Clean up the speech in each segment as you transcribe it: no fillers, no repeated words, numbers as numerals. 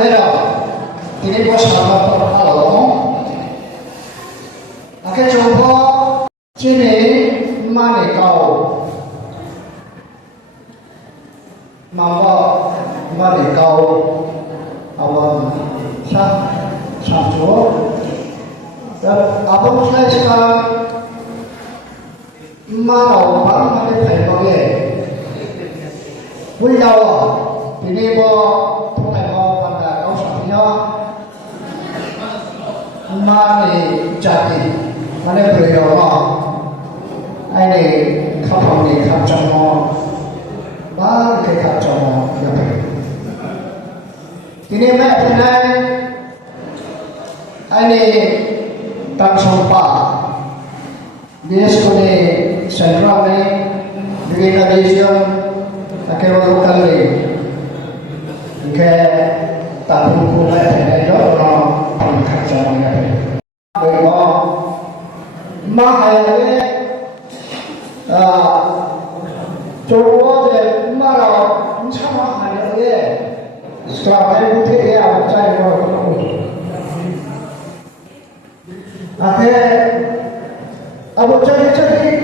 Alvera, ini bos sahabat kalau akhirnya coba sini mana kau mama mana kau awam sah satu dan abang saya sekarang mana orang mana thay bagi beliau ini bo mani jadi mana beliau ini kapal ni kapal bar ke kapal ya ini macamnya ini tang sampah biasa ni sentral ni dengan region akhirnya lokal ni ke tahun kumai ini orang pengkajian ini. Baiklah, makanya coba je malah sama hanya ni sekarang ini dia cari orang. Akhirnya, abu cari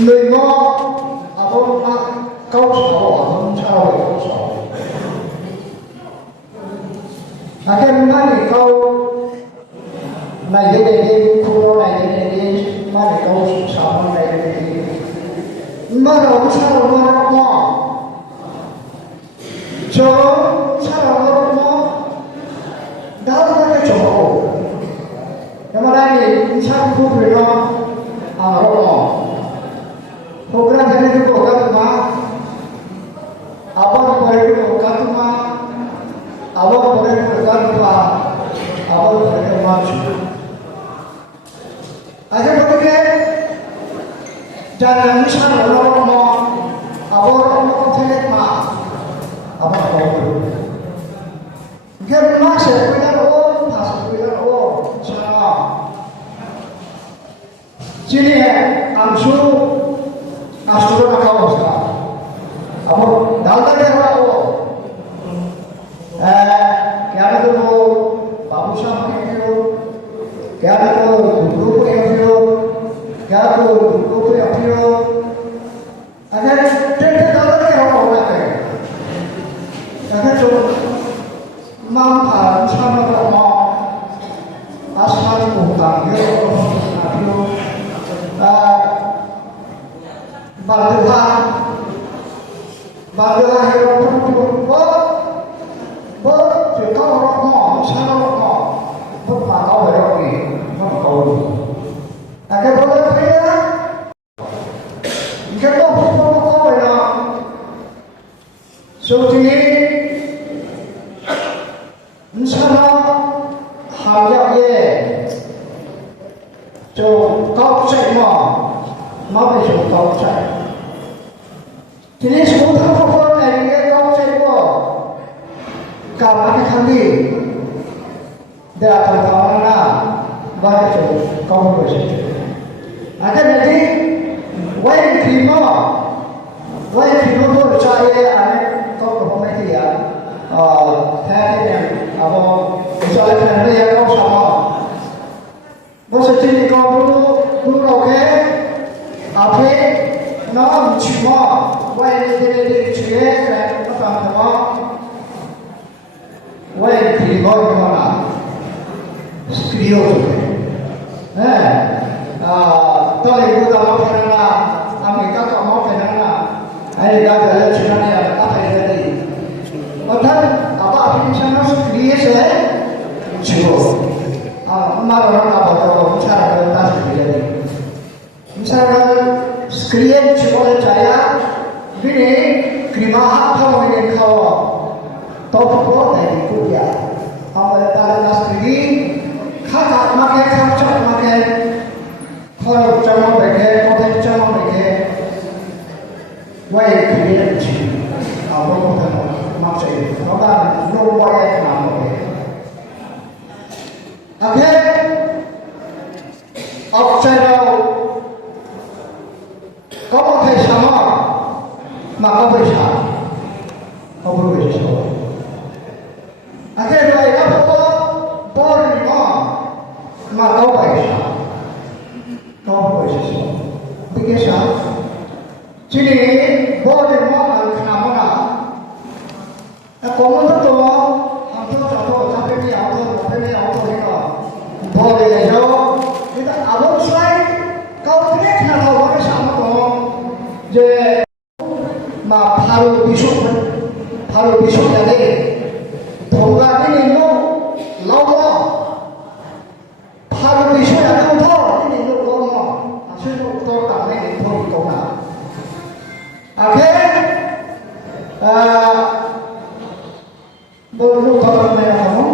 lima abu nak kau sahaja, sahaja kau sahaja. Akhirnya mana kau naik ini kurang naik ini mana kau sama naik ini mana orang cara orang mau jauh cara orang mau dah mana jauh yang mana ni cara kurang orang mau program ini tu program mah apa boleh program mah awak boleh berkata, awak boleh maju. Ajar betul jangan misal orang mau, awak mau terlihat mah, awak boleh. Jika masih punya orang, masih punya orang, sama. Jadi amsu nak kau sekarang. Awak dalam dia awak. क्या तो वो बाबू साहब के फिरो क्या तो गुरु को फिरो क्या तो गुरु को फिरो अगर टेंट दादा के हो रहा है अगर जो मां भार सामने को आसमान को तांगे फिरो बादला बादला है वो chỉ có một mỏ sao nó mỏ bất mà nó về đâu thì nó cầu cái bố nó thấy á cái bố nó có về nào số thì sao nó hàm dạo về cho cao chạy mỏ mà phải dùng cao chạy thì đi xuống thang phong này cái cao chạy của Kalau kami dah tahu mana baca kamu bersih. Ada nanti wajib terima tu percaya kau berhormati ya. Tadi yang apa percaya nanti yang kau sama. Masa ini kau dulu okey, apa nama cuma wajib jadi cuci apa nama Wah, terima mana? Skrio tu. Tahu ibu tahu kerana Amerika kau mau kerana ada dah China ni apa yang jadi. Macam apa aplikasi skrio saya? Cuba. Mana orang apa tahu cara kita skrio. Misalkan skrio cuba saya, ini krimahat tahu ini kau. Topuk dari kuda, awal pada sendiri, kakak makan kakak makan, kalau cuma bekerja, kalau cuma bekerja, wajib kerja, awal bukan maksud, orang no wajib nama bekerja. Akhir, outside kau pakai sama, maka bersama, kau bersama. যিনি বড়দের মহান খানামনা কমন্ত হামতো যত চাপেমি আতো চাপেমি আতো Hino বড়ে যাও এটা আবশ্যই কাউকে খানা হবে সামতো যে মা ভারত বিশ্ব জানে ধোগানি নিনো লাউলো ভারত বিশ্ব জানে উঠো নিনো লাউলো আসলে উত্তর তামে ধরি কোনা আগে বলবো কথা মেরা হবো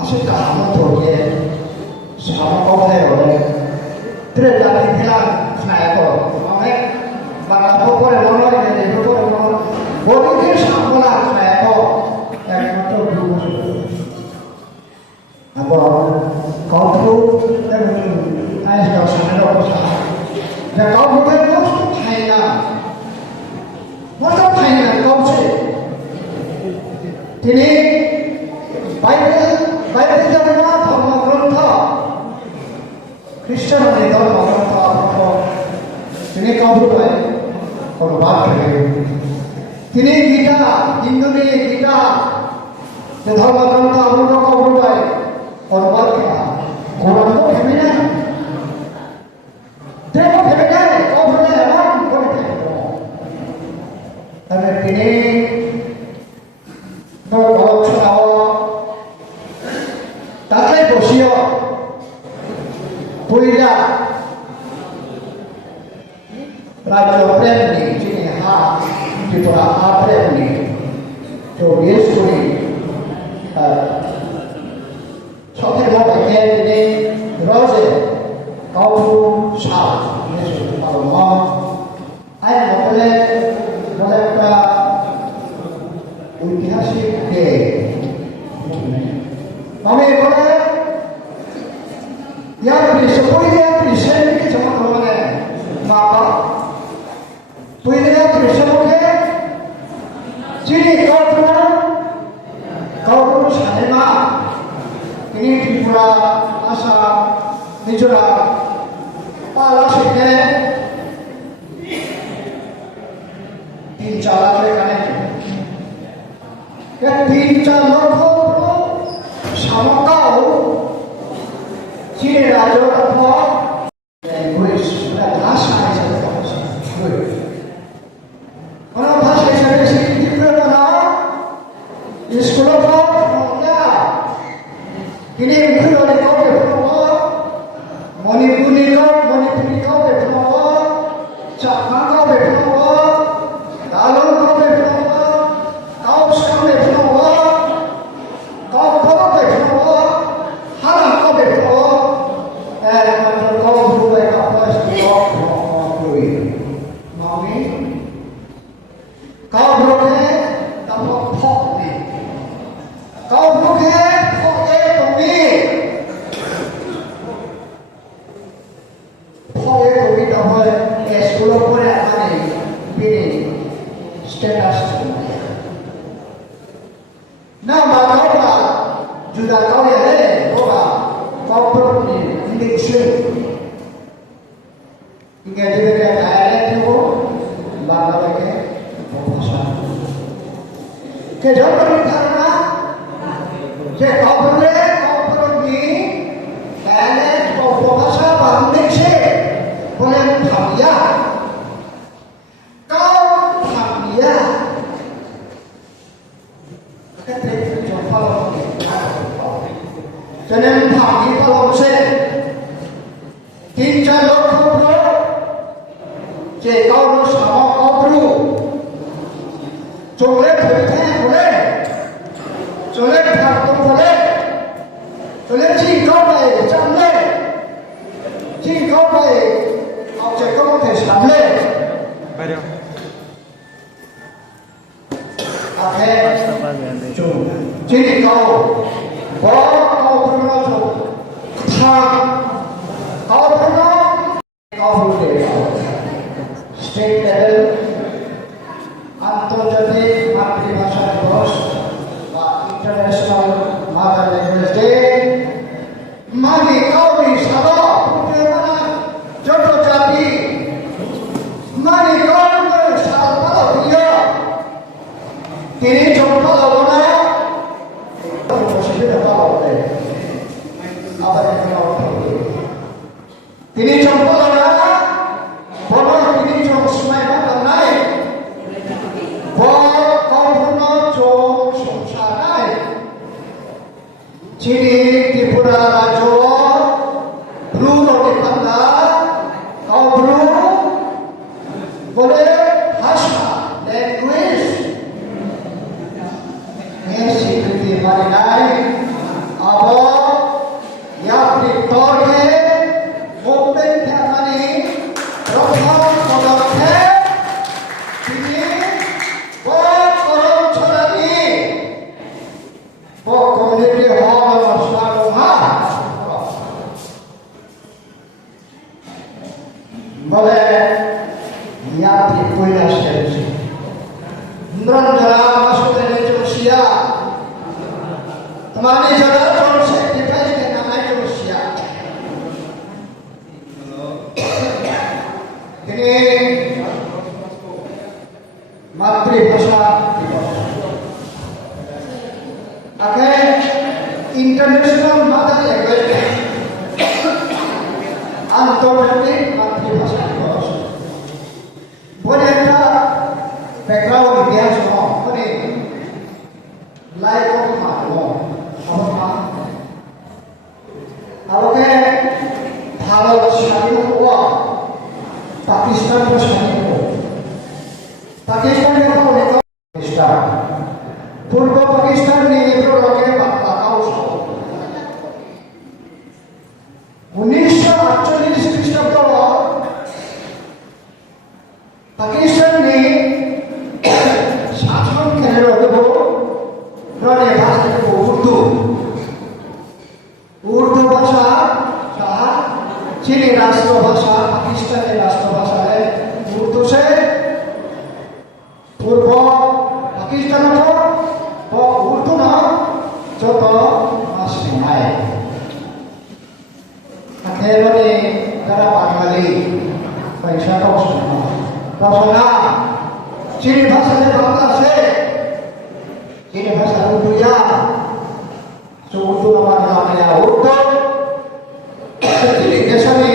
আসলে আমার ধরে সামা কথা হলে ত্রে জাতি খেলা খায় করো অনেক বাংলা পরে মনে হয় যে পরে মনে বড়দের সামলা খায় করো একমাত্র গ্রুপ আবার কত আজকাল সামনে অবস্থা যে কাউকে নষ্ট খায় না কাউছে তিনি বাইবেল ধর্মগ্রন্থ খ্রিস্টানদের ধর্মগ্রন্থ তিনি কবুল অনুবাদ করেন তিনি গীতা হিন্দুনি গীতা যে ধর্মগ্রন্থ আমরা কবুল অনুবাদ করা কোরআন তো ভেবে না দেব ভেবে যায় কবুল এমন করে থাকবো তবে তিনি তাকে বসিও পইলা রাজ্য প্রেমনি যিনি ত্রিপুরা প্রেমনি তো বিশেষ করে সতের ভাবে তিনি রজে কাউরু সাল আইন বলে একটা ঐতিহাসিক ডে আমি বলে ইয়ার পিছে পরিবার পিছে কিছু মানে বাবা পরিবার পিছে মুখে যিনি কাউরু সাধনা তিনি ত্রিপুরা আসাম মিজোরাম পালা শিখে 3-4 লাখ এখানে 3-4 লক্ষ সামকাও চীনের রাজত্ব ভাষা হিসাবে কোন ভাষা হিসাবে স্বীকৃতি পেল না স্কুল তিনি উখুরনে কবে মণিপুরি কবে চাকমা কবে গালন কবে কাউস কবে কাউ কবে হারাম কবে একমাত্র কব রূপে কাপড় মামি কাউ রূপে তারপর ফক নেই কাউ রূপে ফকে তুমি ফকে তুমি তারপর স্কুল করে মানে বিনি স্ট্যাটাস না বাবা juda kau ya deh, boga, kau perlu indikasi. Hingga dia kaya itu, bangga lagi, bahasa. Kejalan karena, je kau perlu ni, kaya kau bahasa indikasi, boleh thamia, kau thamia, ketika jumpa cho nên thảo nghĩ vào lòng xe tin cha lớp không có trẻ cao nó sợ có đủ cho lên thử thách của lên cho lên thảo công của lên cho lên chỉ có này chăm lên chỉ có này học trẻ không thể sắm lên chỉ câu có state level আন্তর্জাতিক মাতৃভাষা দিবস International Mother Language Day. Mani kauri sabo putremana joto jati. Mani kauri sabo dia. Tini jompa lagona. Musibah apa boleh? Apa yang kena orang? Tini jompa lagona. Bodoh tini jom semai mata naik. Bodoh kau punya jom sungsar naik. Ciri Tripura Rajo, Bruno di Panda, kau Bruno boleh bahasa language. Ini security marinai, abo yang ditorke, mobil terani, roham kodokhe, ini bot korom chodani, bot community hall masyarakat. Boleh yang dipunya sendiri. Nurjala masuk dari Rusia. Temani jalan konsep kita ini namanya Rusia. Ini matribhasha divas. Oke, International Mother Language Day. Antarctic matribhasha divas. Boleh tak background dia semua, boleh. Like of malu, apa? Oke, Bharat Swami Huwa, Pakistan Swami Huwa. Pakistan yang apa itu? Pakistan. Purba Pakistan ni itu roke bakal kau sah. 1948 খ্রিস্টাব্দ Pakistan ni শাসন কেন্দ্র দেব রনে ভাষা দেব উর্দু ভাষা যাহা চীনের রাষ্ট্রভাষা পাকিস্তানের রাষ্ট্রভাষা উর্দু সে পূর্ব পাকিস্তান উর্দু না যত মাসি নাই আখেরনে যারা বাঙালি পয়সা রসনা চীনের ভাষাতে বাংলা আছে চীনের ভাষা উর্দু ইয়া উর্দু আমার নামে উর্দু চীনের দেশে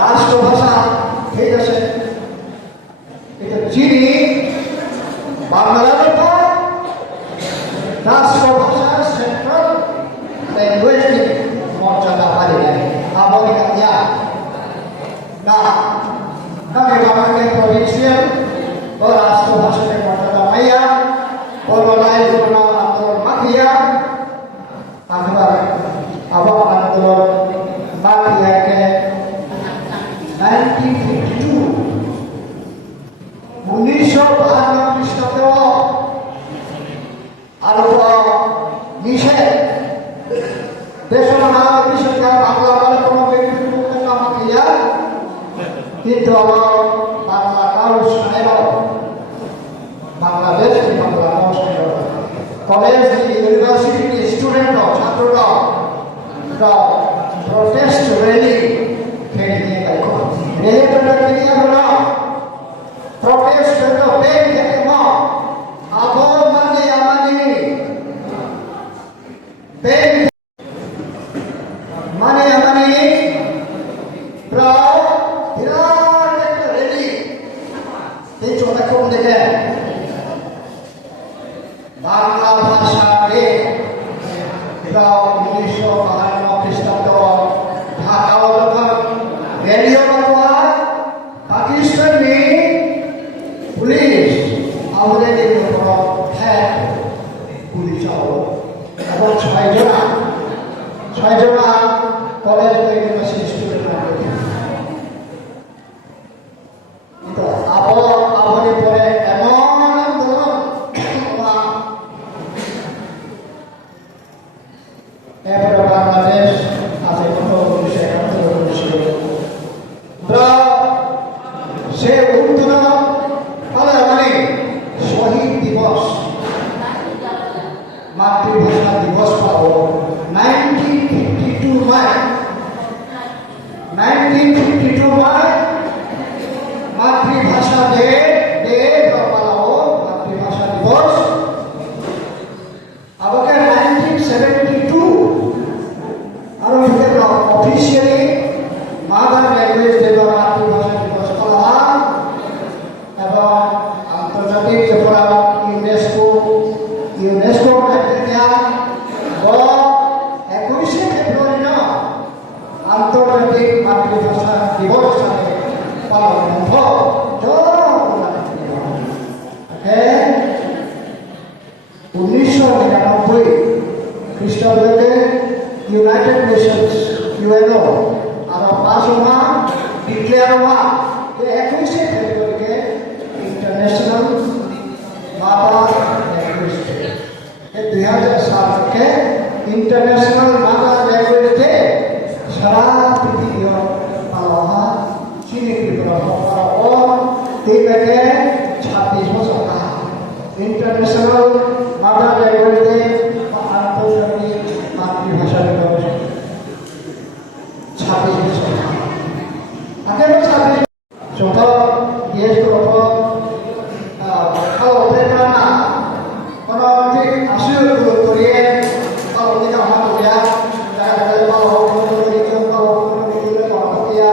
রাষ্ট্রভাষা ঠিক আছে এটা চিনি বাংলার উপর রাষ্ট্রভাষা সেন্ট্রাল ল্যাঙ্গুয়েজ মর্যাদা পারি নাই আমেরিকা ইয়া না kami banggakan provinsial berastro-bahasa merdeka maya berbalai guna antara makia akbar awak antara makia ke 1952 1952 খ্রিস্টাব্দ আর নিষেধ দেশের নাম বিশেষজ্ঞ বাংলা বলে কোনো ব্যক্তি মাকিয়া কিন্তু আমার বাংলা কারো শোনাইল Bangladesh Bangla college university student ছাত্ররা প্রটেস্ট র্যালি ফেলে দিয়ে গেল র্যালিটা ক্লিয়ার হলো প্রটেস্ট তো বেগ থেকে আবো মানে আমানি বেগ মানে আমানি প্রায় দেখে বাংলা ভাষাকে এটা 1952 খ্রিস্টাব্দ ঢাকা যখন রেডিও ব্যবহার পাকিস্তানি পুলিশ আমাদের পুলিশ এবং ছয়জনা কলেজ ইউনিভার্সিটি স্টুডেন্ট আবহাওয়া পরে এমন আন্দোলন এরপরে বাংলাদেশ আছে কত 1971 সে উত্তর ফলে মানে শহীদ দিবস মাতৃভাষা ডে পালাও মাতৃভাষা দিবস আমাকে 1972 আর অফিসিয়ালি মাদার ল্যাঙ্গুয়েজ ডে বা মাতৃভাষা দিবস পালা হয় এবং আন্তর্জাতিক যে ফোরাম ইউনেস্কো ক্রাইটেরিয়া গত 21শে ফেব্রুয়ারি আন্তর্জাতিক মাতৃভাষা দিবস হিসাবে পালন হয়। হ্যাঁ 1999 খ্রিস্টাব্দে ইউনাইটেড নেশনস ইউএনও আর পাঁচ হওয়া ডিক্লেয়ার হওয়া 21শে ফেব্রুয়ারিকে ইন্টারন্যাশনাল মাদার ল্যাঙ্গুয়েজ ডে 2007 के इंटरनेशनल मादार लैंग्वेज डे सारा पृथ्वी पाला चीनी की और तीन के 26 बছর इंटरनेशनल मादार लैंग्वेज डे आंतर्जातिक मातृभाषा दिवस 26 বছর आगे 26 जोंथ देश को खाओ पेटना কোনো ঠিক আসিও করিয়ে kalau kita mau ya dari kalau itu ya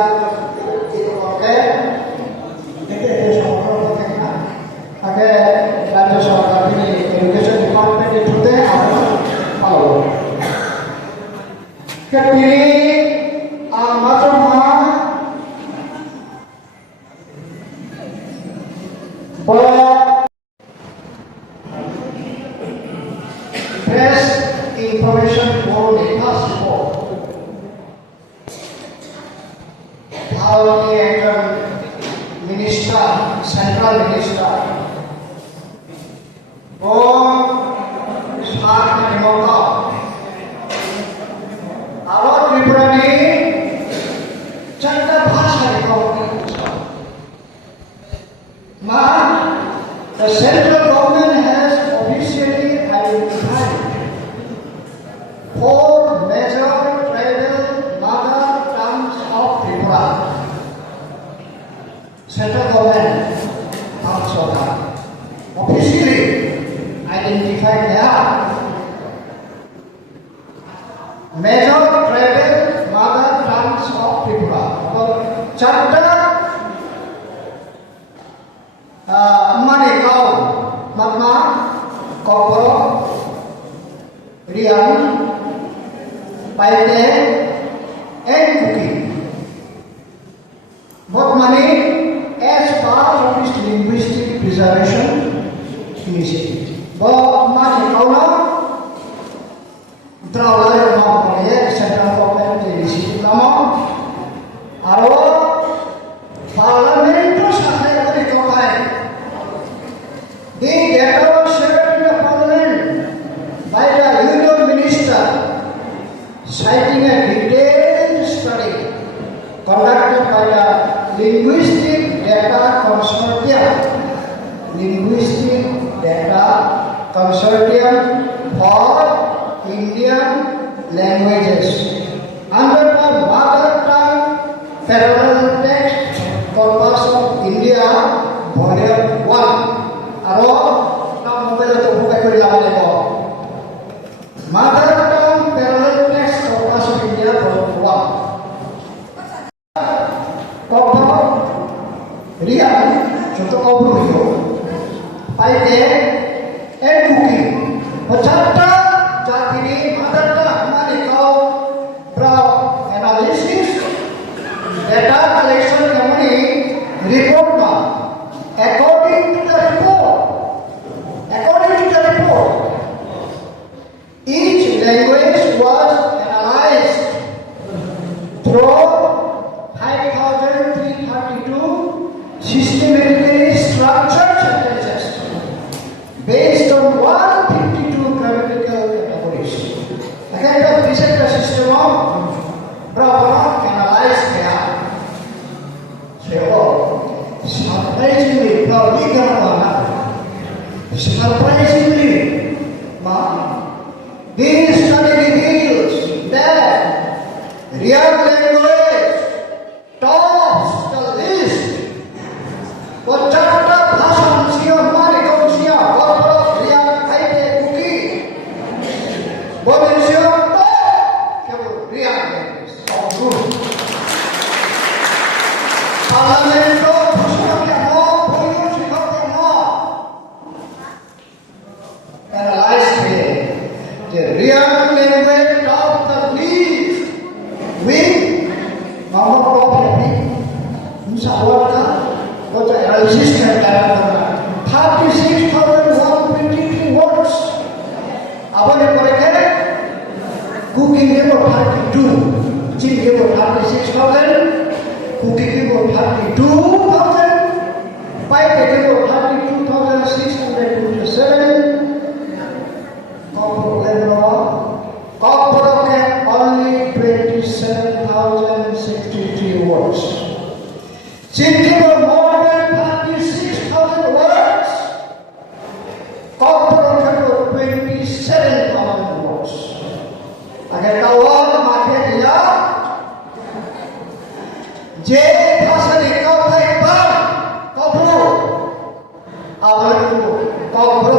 itu oke itu semua kan ada রাজ্য সরকার ini এডুকেশন ডিপার্টমেন্ট এতে আমরা পাবো কেটে মাত্র information only passport ভারতীয় একজন মিনিস্টার সেন্ট্রাল মিনিস্টার ও সাত নিমক আরো ত্রিপুরানি চারটা ভাষা মা the central government has officially identified 4 major tribal mother tongues of Tripura. Central government also officially identified there. Major tribal mother tongues of Tripura. Chapter Mani Kau, Magma, Kokoro, Rian, Paite, and Cookie. Both money as part of this linguistic preservation initiative. Both money kauna trawalaya mampunya central government initiative nama aro parliament itu sampai dari kapai. The data was shared in the parliament by the union minister, citing a detailed study conducted by the Linguistic Data Consortium for Indian Languages under the Mother Tongue Parallel Text Corpus of India, Volume 1. Aro, na mobile to buka kuri lawan ko. Mother Tongue Parallel Text Corpus of India, Volume 1. Kopo Rian, contoh kopo itu. Paite, Cookie. Bercerita jati ini Mother Tongue mari kau analysis data collection company report ma. According to the report, each language was analyzed through 5,332 systematically structured sentences based on 152 grammatical categories. Again, this is the system of proper analyze kaya. So, surprisingly, probably surprisingly, this study reveals that real language tops the list. Jakarta Bhasan Sia Mari Komsia Barbara Rian Aide Kuki Bonisio Kebul Rian Songgu Parlamento Pusaka Mo Puyo Sikapta Mo Analyze the real language of the leaf with Mama Prophet Inshallah what the resistance that 36,123 words. Abang yang mereka cooking level 32, gym level 36,000, cooking level 32,000, pipe level 32,627, copper can only 27,063 words. Gym level more than 36,000 words. Copper can 27,000 words. Agar kawan makin dia, je pasal kau tak kau perlu, awal itu kau perlu